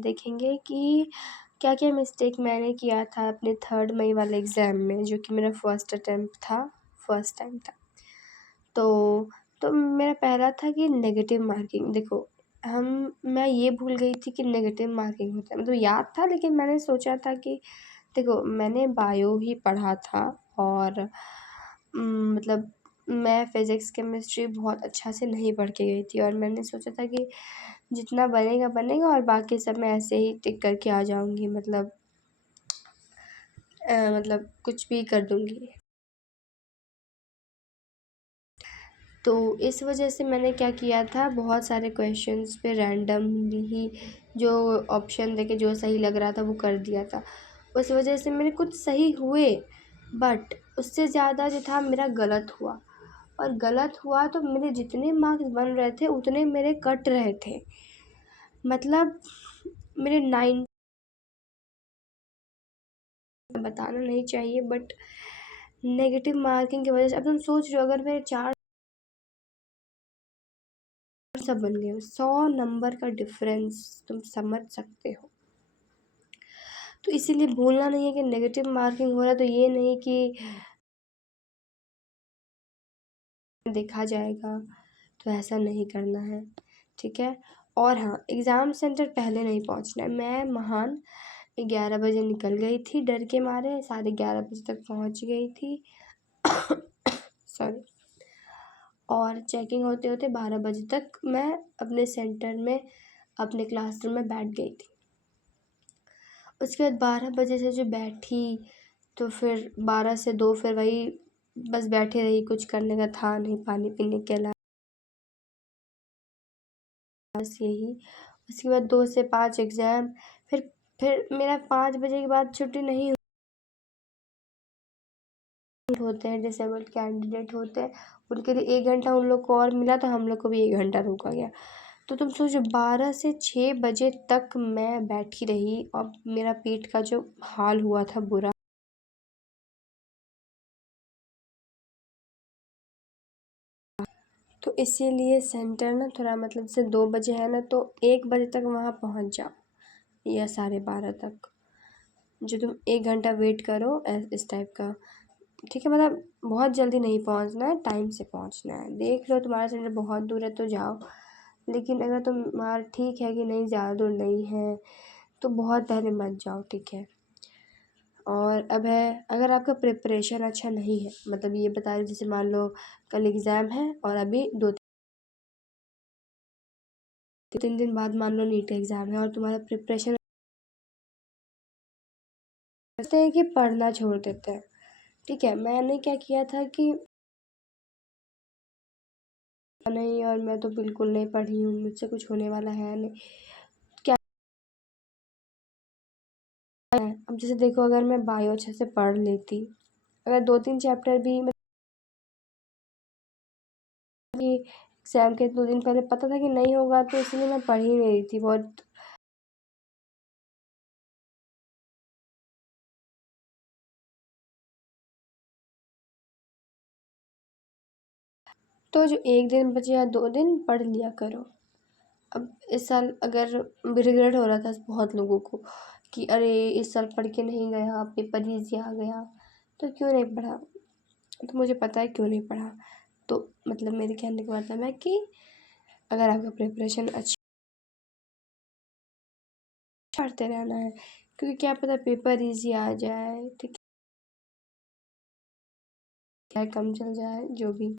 देखेंगे कि क्या-क्या मिस्टेक मैंने किया था अपने 3rd मई वाले एग्ज़ाम में, जो कि मेरा फर्स्ट टाइम था। तो मेरा पहला था कि नेगेटिव मार्किंग। देखो, मैं ये भूल गई थी कि नेगेटिव मार्किंग होता है, मतलब याद था, लेकिन मैंने सोचा था कि देखो, मैंने बायो ही पढ़ा था और मतलब मैं फ़िज़िक्स, केमिस्ट्री बहुत अच्छा से नहीं पढ़ के गई थी और मैंने सोचा था कि जितना बनेगा बनेगा और बाकी सब मैं ऐसे ही टिक करके आ जाऊँगी, मतलब कुछ भी कर दूँगी। तो इस वजह से मैंने क्या किया था, बहुत सारे क्वेश्चंस पे रैंडमली ही जो ऑप्शन देके जो सही लग रहा था वो कर दिया था। उस वजह से मेरे कुछ सही हुए, बट उससे ज़्यादा जो था मेरा गलत हुआ, और गलत हुआ तो मेरे जितने मार्क्स बन रहे थे उतने मेरे कट रहे थे। मतलब मेरे 9 बताना नहीं चाहिए, बट नेगेटिव मार्किंग की वजह से अब तुम सोच रहे हो, अगर मेरे 4 सब बन गए, 100 नंबर का डिफरेंस, तुम समझ सकते हो। तो इसीलिए भूलना नहीं है कि नेगेटिव मार्किंग हो रहा है तो ये नहीं कि देखा जाएगा, तो ऐसा नहीं करना है, ठीक है। और हाँ, एग्ज़ाम सेंटर पहले नहीं पहुंचना है। मैं महान 11 बजे निकल गई थी, डर के मारे 11:30 बजे तक पहुंच गई थी सॉरी। और चेकिंग होते होते 12 बजे तक मैं अपने सेंटर में, अपने क्लासरूम में बैठ गई थी। उसके बाद 12 बजे से जो बैठी, तो फिर 12 से 2 फिर वही बस बैठे रही, कुछ करने का था नहीं, पानी पीने के अलावा बस यही। उसके बाद 2 से 5 एग्ज़ाम, फिर मेरा 5 बजे के बाद छुट्टी नहीं होते हैं, डिसेबल्ड कैंडिडेट होते हैं, उनके लिए 1 घंटा उन लोग को और मिला, तो हम लोग को भी 1 घंटा रोका गया। तो तुम सोचो 12 से 6 बजे तक मैं बैठी रही और मेरा पेट का जो हाल हुआ था बुरा। तो इसीलिए सेंटर ना थोड़ा, मतलब जैसे 2 बजे है ना, तो 1 बजे तक वहाँ पहुँच जाओ, या 12:30 तक, जो तुम 1 घंटा वेट करो, इस टाइप का, ठीक है। मतलब बहुत जल्दी नहीं पहुँचना है, टाइम से पहुँचना है। देख लो तुम्हारा सेंटर बहुत दूर है तो जाओ, लेकिन अगर तुम्हारा ठीक है कि नहीं ज़्यादा दूर नहीं है तो बहुत पहले मत जाओ, ठीक है। और अब है, अगर आपका प्रिपरेशन अच्छा नहीं है, मतलब ये बता रहे, जैसे मान लो कल एग्ज़ाम है और अभी 2-3 दिन बाद मान लो नीट एग्ज़ाम है और तुम्हारा प्रिपरेशन, कहते हैं कि पढ़ना छोड़ देते हैं, ठीक है। मैंने क्या किया था कि नहीं, और मैं तो बिल्कुल नहीं पढ़ी हूँ, मुझसे कुछ होने वाला है नहीं, क्या है। अब जैसे देखो, अगर मैं बायो अच्छे से पढ़ लेती, अगर 2-3 चैप्टर भी कि एग्ज़ाम के 2 दिन पहले पता था कि नहीं होगा, तो इसलिए मैं पढ़ ही नहीं रही थी बहुत। तो जो 1 दिन बचे या 2 दिन पढ़ लिया करो। अब इस साल अगर रिग्रेट हो रहा था बहुत लोगों को कि अरे इस साल पढ़ के नहीं गया, पेपर ईज़ी आ गया, तो क्यों नहीं पढ़ा? तो मुझे पता है क्यों नहीं पढ़ा। तो मतलब मेरे कहने का मतलब है कि अगर आपका प्रिपरेशन अच्छा, पढ़ते रहना है, क्योंकि क्या पता पेपर ईज़ी आ जाए, ठीक है, कम चल जाए, जो भी।